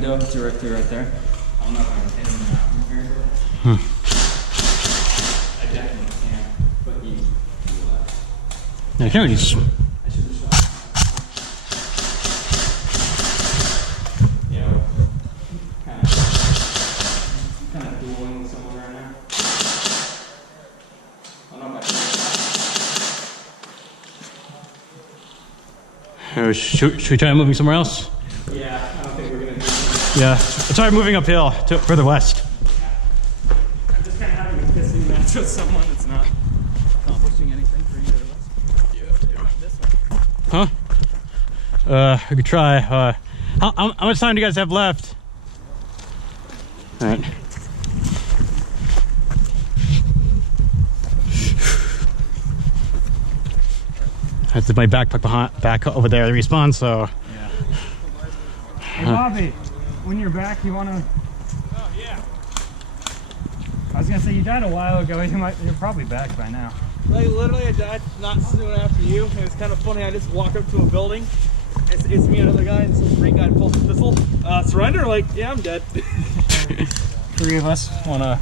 window directly right there. I don't know if I can hit him or not from here. I definitely can't, but he left. Yeah, I can't really I should have shot. Yeah, kind of dueling with someone right now. I don't know if I should we try moving somewhere else? Yeah, I don't think we're gonna do it. Yeah, try moving uphill to further west. I'm just kind of having a pissing match with someone that's not accomplishing anything for either of us. Yeah. This one. Huh? We could try. How much time do you guys have left? All right. That's my backpack back over there to respawn, so. Yeah. Hey Bobby, when you're back, you wanna? Oh yeah. I was gonna say you died a while ago. You're probably back by now. Like literally, I died not soon after you. It was kind of funny. I just walked up to a building. It's me and another guy, and some green guy pulls his pistol. Surrender? Like, yeah, I'm dead. Three of us wanna.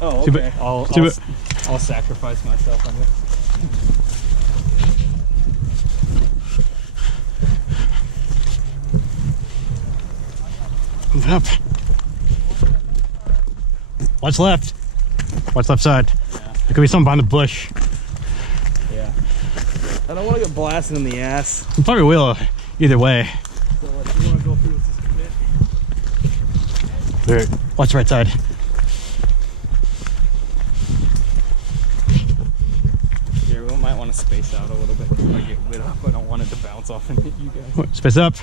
Oh, okay. I'll sacrifice myself, I guess. Move it up. Watch left. Watch left side. Yeah. There could be something behind the bush. Yeah. I don't want to get blasted in the ass. You probably will, either way. So if you want to go through this commit. There. Watch the right side. Here, we might want to space out a little bit before I get lit up. I don't want it to bounce off and hit you guys. Space up.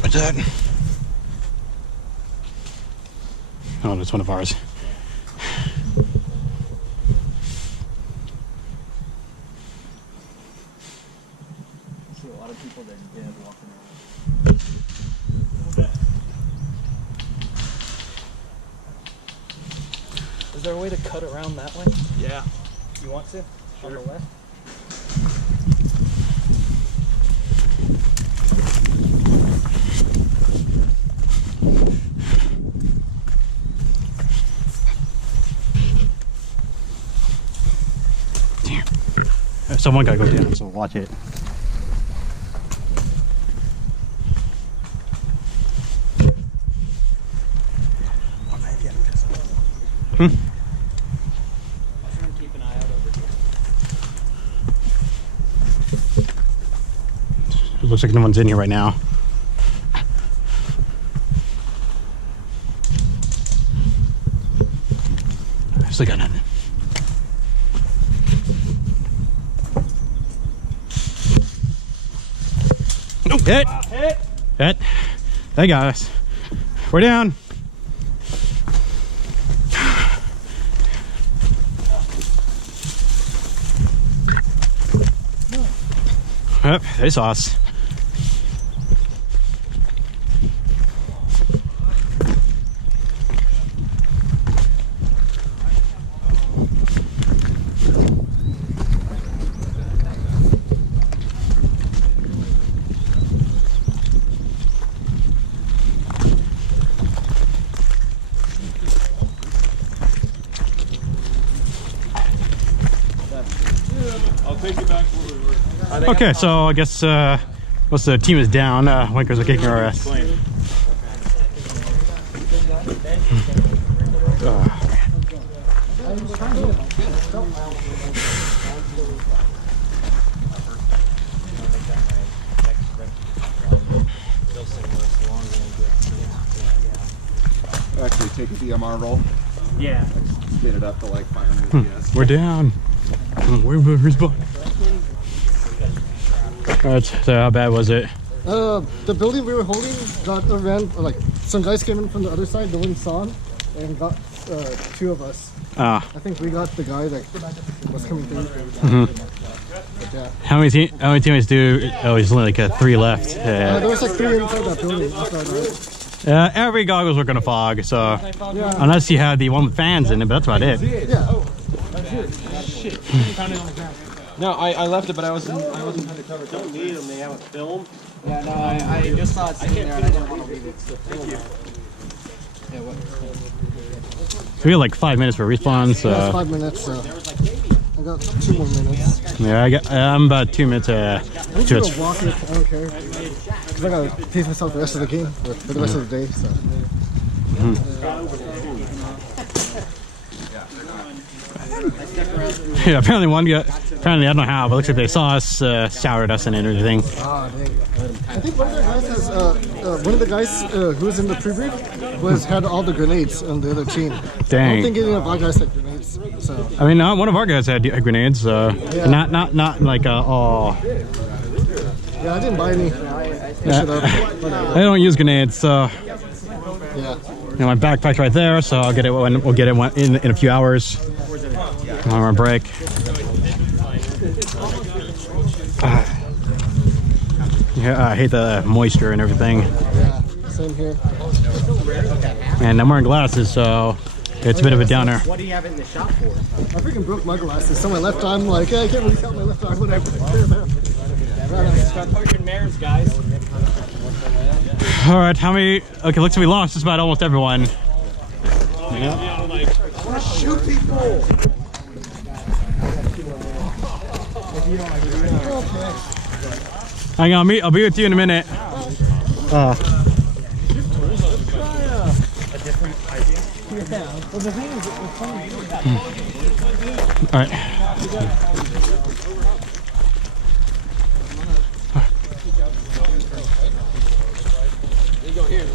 What's that? Oh, that's one of ours. I see a lot of people that are dead walking around. Is there a way to cut around that way? Yeah. You want to? Sure. On the left? Someone gotta go down, so watch it. I'll try and keep an eye out over here. It looks like no one's in here right now. I still got nothing. Nope. Hit. Hit. Hit. They got us. We're down. Yep, they saw us. I'll take you back where we were. Okay, so I guess once the team is down, Winkers are kicking our ass. Actually take a DMR roll. Yeah. Get it up to like 500 PS. We're down. We're responding. Alright, so how bad was it? The building we were holding got around, like, some guys came in from the other side, no one saw him, and got 2 of us. Ah. I think we got the guy that was coming through. But yeah. How many teammates do? Oh, there's only like 3 left. There was like 3 inside that building. Every goggles were gonna fog, so Yeah. unless you had the one with fans in it, but that's about it. Yeah. No, I left it, but I wasn't trying to cover. Don't need them. They have a film. Yeah, no, I just saw it sitting there and I didn't want to leave it. Thank you. Yeah, what? So we had like 5 minutes for respawn, so Yeah, it's 5 minutes, so I got 2 more minutes. yeah, I'm about 2 minutes I need to go walk it, I don't care. Because I gotta pace myself the rest of the game, or for the rest of the day, so. Yeah, apparently one guy, apparently I don't know how, but it looks like they saw us, showered us and everything. Ah, dang. I think one of the guys has, one of the guys who was in the pre-brief had all the grenades on the other team. Dang. I don't think any of our guys had grenades, so. I mean, one of our guys had grenades, Yeah. not like all. Yeah, I didn't buy any. I don't use grenades, so Yeah. you know, my backpack's right there, so I'll get it when we'll get it in a few hours on our break. Yeah, I hate the moisture and everything. Yeah, same here. And I'm wearing glasses, so it's a bit of a downer. What do you have it in the shop for? I freaking broke my glasses, so my left eye, I'm like, I can't really count my left eye, whatever. Start pushing mares, guys. All right, how many? Okay, looks like we lost just about almost everyone. Shoot people! Hang on, I'll be with you in a minute. A different idea? Yeah. Well, the thing is, it's funny. All right. There you go, here.